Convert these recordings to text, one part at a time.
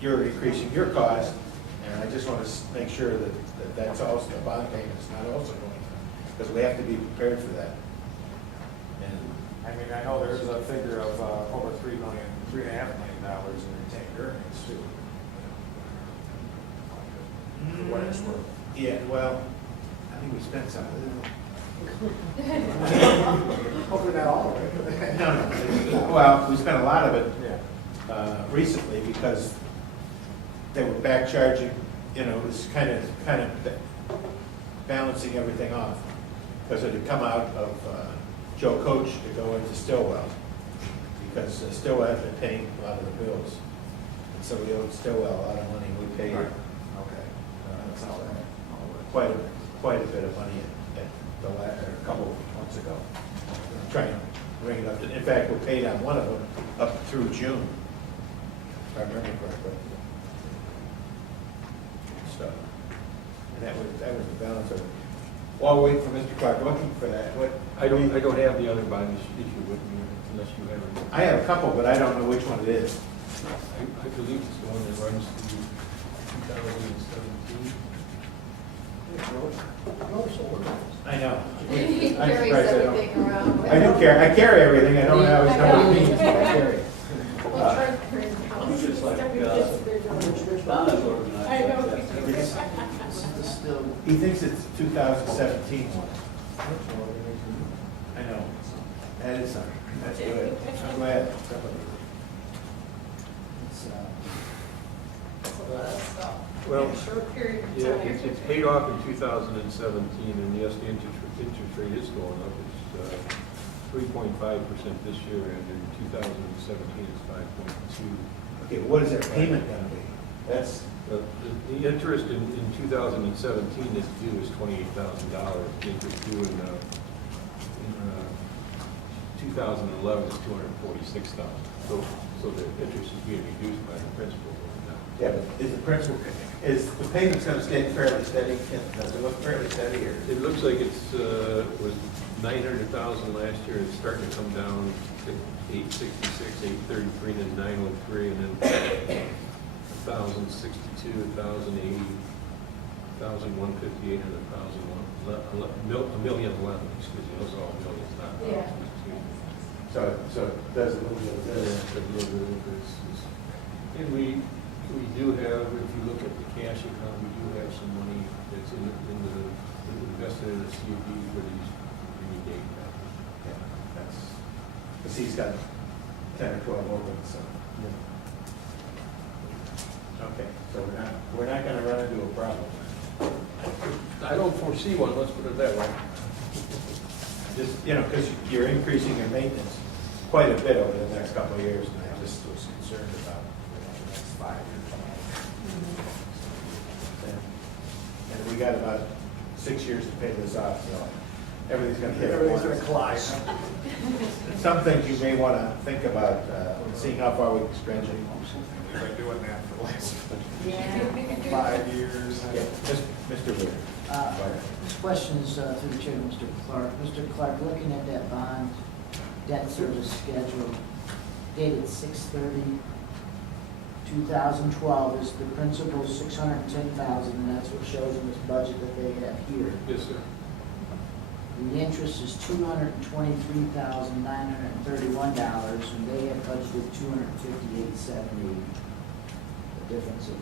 you're increasing your cost, and I just want to make sure that that's also, the bond payment is not also going through, because we have to be prepared for that. And I mean, I know there's a figure of over $3.5 million in retained earnings too. For what it's worth. yeah, well, I think we spent some of it. Hopefully not all of it. No, well, we spent a lot of it Yeah. recently because they were back charging, you know, it was kind of balancing everything off. Because it had come out of Joe Coach to go into Stillwell, because Stillwell had been paying a lot of the bills. And so we owed Stillwell a lot of money. We paid Okay. That's all that. quite a bit of money at the a couple of months ago. Trying to bring it up to, in fact, we paid on one of them up through June, if I remember correctly. So, and that was the balance of it. While we wait for Mr. Clark, looking for that, what? I don't have the other bond issue with me unless you have it. I have a couple, but I don't know which one it is. I believe it's the one that runs through 2017. I know. He I'm carries surprised I don't. everything around with I do carry, I carry everything, I don't always know what it means, but I carry it. We'll try to carry it out. It's just like, Donna's organized. I know. like that. It's- He thinks it's 2017 one. I know. That is something. That's good. I'm glad. Well, In a short period of yeah, time. it's paid off in 2017, and yes, the interest rate is going up. It's 3.5% this year, and in 2017 it's 5.2. Okay, what is their payment gonna be? That's, The interest in 2017 is due is $28,000. The interest due in 2011 is $246,000. So the interest is being reduced by the principal now. yeah, but is the principal, is the payment's gonna stay fairly steady? Does it look fairly steady, or? It looks like was 900,000 last year. It's starting to come down to 866, 833, then 903, and then 1,062, 1,080, 1,158, and 1,011. Excuse me, those are all millions, not Yeah. thousands. Excuse me. So it does a little bit of this. And we do have, if you look at the cash account, we do have some money that's invested in a CD for these rainy day accounts. Yeah, that's, because he's got 10 or 12 open, so. Okay, so we're not gonna run into a problem. I don't foresee one, let's put it that way. Just, you know, because you're increasing your maintenance quite a bit over the next couple of years, and I just was concerned about, the next 5 years. And we got about 6 years to pay this off, so everything's gonna hit at Everything's once. gonna collide. Some things you may want to think about, seeing how far we can stretch it. We've been doing that for the last Yeah. 5 years. Yeah, Mr. Weir. This question is through the chair, Mr. Clark. Mr. Clark, looking at that bond debt service schedule dated 6/30/2012, is the principal 610,000, and that's what shows in this budget that they have here. Yes, sir. The interest is $223,931, and they have budgeted $258,780. The difference of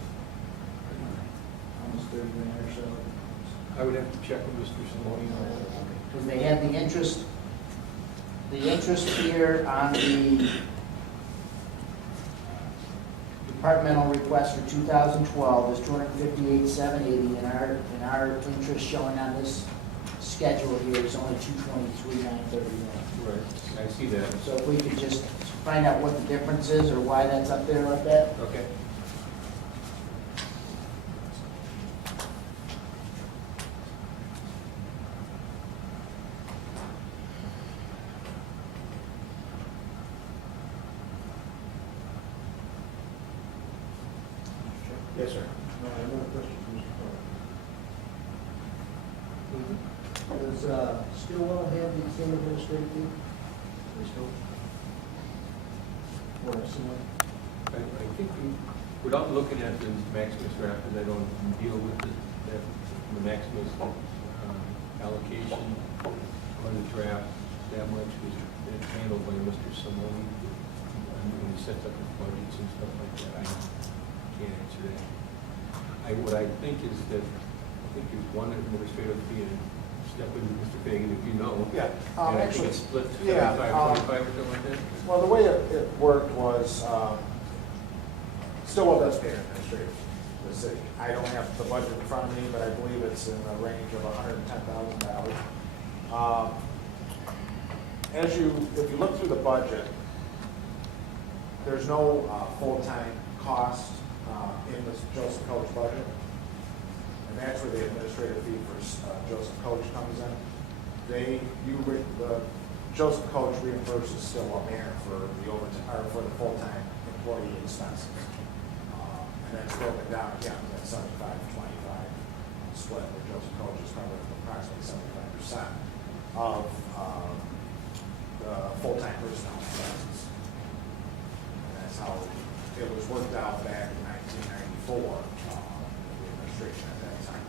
almost 30 grand or so. I would have to check with Mr. Simone on that. Because they have the interest here on the departmental request for 2012 is $258,780, and our interest showing on this schedule here is only $223,931. Right, I see that. So if we could just find out what the difference is or why that's up there like that. Okay. Yes, sir. Another question for Mr. Clark. Does Stillwell have the same administrative team? They still? Or similar? I think without looking at the Maximus draft, because I don't deal with the Maximus allocation or the draft that much, because it's handled by Mr. Simone. When he sets up his budgets and stuff like that, I can't answer that. What I think is that, I think there's one administrative fee, and step with Mr. Fagan if you know. Yeah, And I actually, think it's split yeah, 75, 25 or something like that. well, the way it worked was, Stillwell does pay an administrator, the city. I don't have the budget in front of me, but I believe it's in the range of $110,000. If you look through the budget, there's no full-time cost in the Joseph Coach budget. And that's where the administrative fee for Joseph Coach comes in. The Joseph Coach reimburses Stillwell Manor for the overtime, or for the full-time employee expenses. And that's broken down again, that's 75-25 split, where Joseph Coach is covering approximately 75% of the full-time personnel expenses. And that's how it was worked out back in 1994, the administration at that time.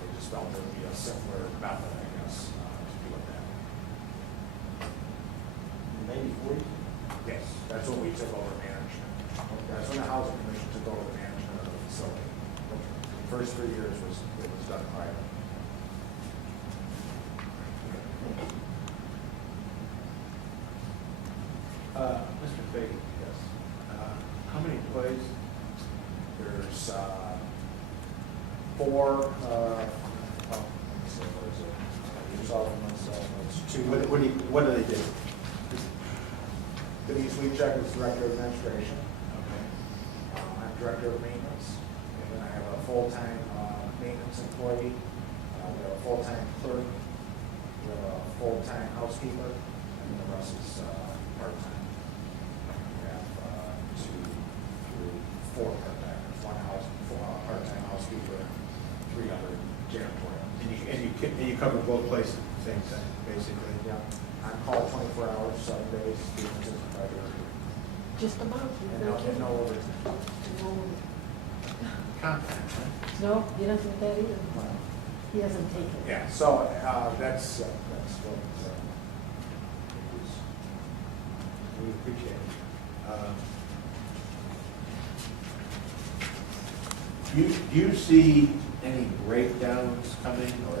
They just felt there would be a simpler method, I guess, to do it that way. 90/40? Yes, that's when we took over management. That's when the Housing Commission took over the management of the facility. The first 3 years it was done private. Mr. Fagan, Yes. how many employees? There's 4, let's see, what is it? Yourself and myself, it's 2. What do they do? Denise Leachek is Director of Administration. Okay. I'm Director of Maintenance. And then I have a full-time maintenance employee. We have a full-time clerk. We have a full-time housekeeper. And the rest is part-time. We have 2, 3, 4 part-timers, 1 part-time housekeeper, 3 other janitorial. And you cover both places at the same time, basically? Yeah, I'm called 24 hours, 7 days, 365 days. Just about. And no overtime. Compact, huh? No, he doesn't get that either. He hasn't taken it. Yeah, so that's what it is. We appreciate it. Do you see any breakdowns coming or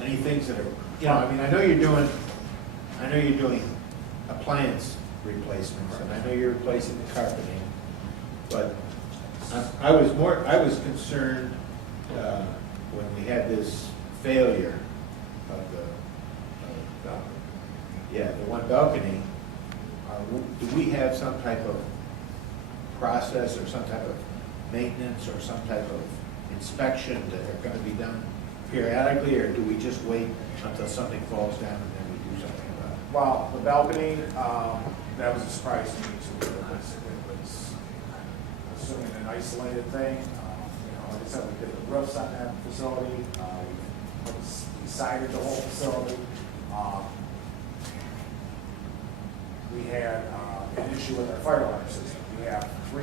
any things that are, I mean, I know you're doing appliance replacements, and I know you're replacing the carpeting, but I was concerned when we had this failure of the one balcony. Do we have some type of process or some type of maintenance or some type of inspection that are going to be done periodically, or do we just wait until something falls down and then we do something about it? Well, the balcony, that was a surprise to me too. It was assuming an isolated thing. Like I said, we did the roofs on that facility. We sided the whole facility. We had an issue with our fire alarm system. We have 3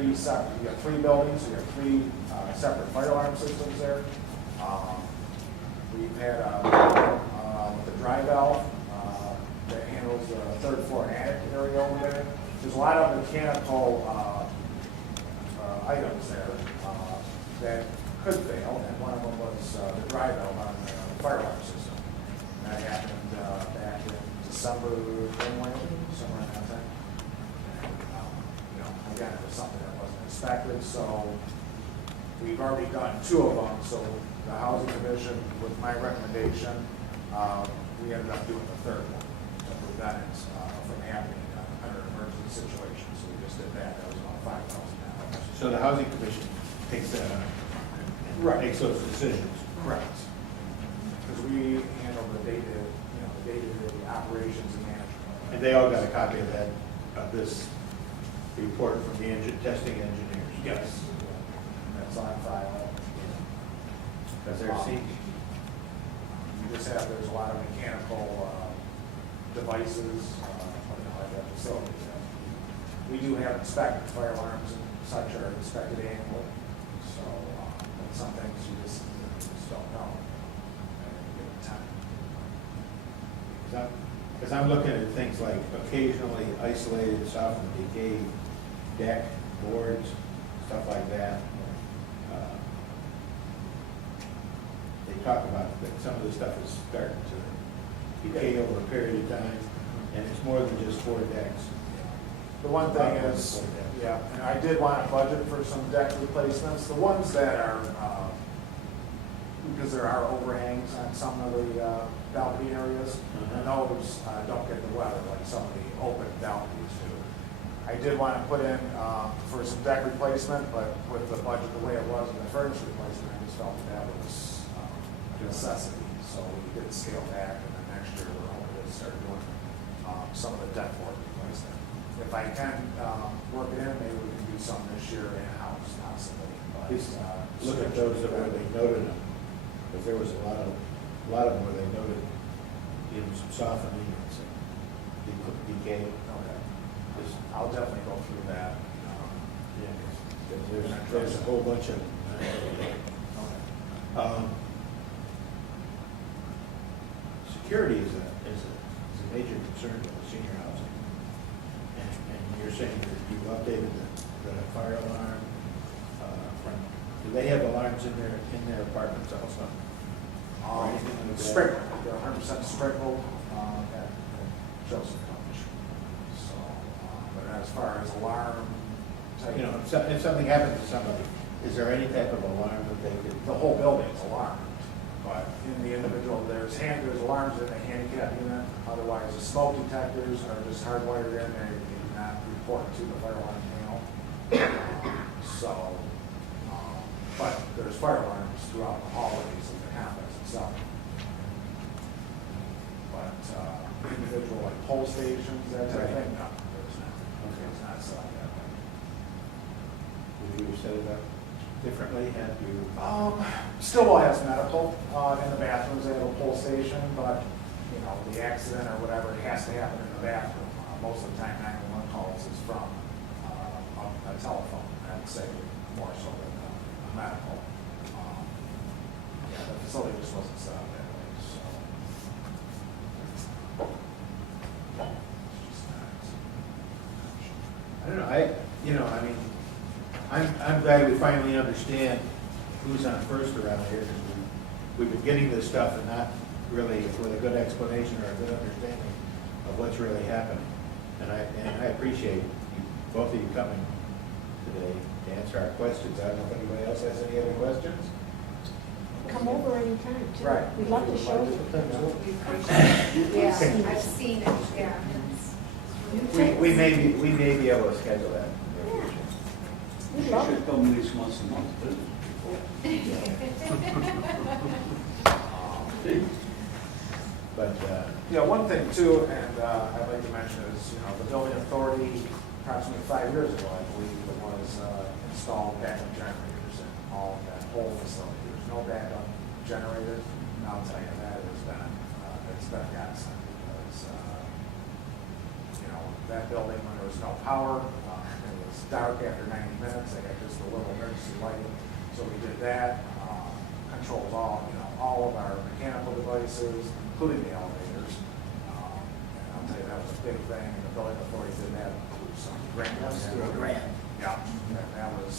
buildings, so we have 3 separate fire alarm systems there. We've had the dry valve that handles the 3rd floor and attic area over there. There's a lot of mechanical items there that could fail, and one of them was the dry valve on the fire alarm system. That happened back in December, January, somewhere in that time. And, again, it was something that wasn't expected, so we've already done 2 of them. So the Housing Commission, with my recommendation, we ended up doing the 3rd one to prevent it from happening under an emergency situation. So we just did that. That was about $5,000. So the housing commission takes makes those decisions. Correct. Because we handle the day-to-day operations and management. And they all got a copy of this report from the testing engineers. Yes. That's on file. Because they're seeing. There's a lot of mechanical devices, at that facility. we do have inspectors, fire alarms and such are inspected annually, so, but some things you just don't know at any given time. Because I'm looking at things like occasionally isolated, softened, decayed deck, boards, stuff like that. They talk about that some of this stuff is starting to decay over a period of time, and it's more than just 4 decks. The one thing is, yeah, and I did want to budget for some deck replacements, the ones that are, because there are overhangs on some of the balcony areas, and those don't get the weather like some of the open balconies do. I did want to put in for some deck replacement, but with the budget the way it was in the furnace replacement, I just felt that was a necessity, so we did scale back, and then next year we're hoping to start doing some of the deck board replacement. If I can work it in, maybe we can do some this year in-house possibly. But, Please look at those that where they noted them, because there was a lot of them where they noted, you know, some softening and some decay. Okay. I'll definitely go through that. Yeah, 'cause there's a whole bunch of them. Okay. Security is a major concern with senior housing. And you're saying that you've updated the fire alarm, do they have alarms in their apartments also? Or anything like that? Sprinkled, they're 100% sprinkled at Joseph College. So, but as far as alarm type, You know, if something happens to somebody, is there any type of alarm that they could? the whole building's alarmed. But in the individual, there's alarms in the handicap unit, otherwise the smoke detectors are just hardwired in, they do not report to the fire alarm panel. So, but there's fire alarms throughout the hallways of the complex itself. But individual like pole stations, that type of thing, no, there's not. Okay. It's not set up that way. Would you set it up differently? Have you? Stillwell has medical in the bathrooms, they have a pull station, but, you know, the accident or whatever, it has to happen in the bathroom. Most of the time, 911 calls is from a telephone, I would say, more so than a medical. Yeah, the facility just wasn't set up that way, so. It's just not. I don't know, I mean, I'm glad we finally understand who's on first around here, because we've been getting this stuff and not really with a good explanation or a good understanding of what's really happening. And I appreciate both of you coming today to answer our questions. I don't know if anybody else has any other questions? Come over anytime, too. Right. We'd love to show you. Yeah, I've seen it, yeah. We may be able to schedule that. We'd She love should it. come at least once a month, too. But, Yeah, one thing too, and I'd like to mention is, you know, the building authority, approximately 5 years ago, I believe, it was installed backup generators in all of that whole facility. There's no backup generator, and I'll tell you, that has been, it's been a godsend, because, you know, that building, when there was no power, it was dark after 90 minutes, they had just a little emergency lighting, so we did that, controls all, you know, all of our mechanical devices, including the elevators. And I'll tell you, that was a big thing, and the building authority did that, some grant. That was through a grant. Yeah, and that was,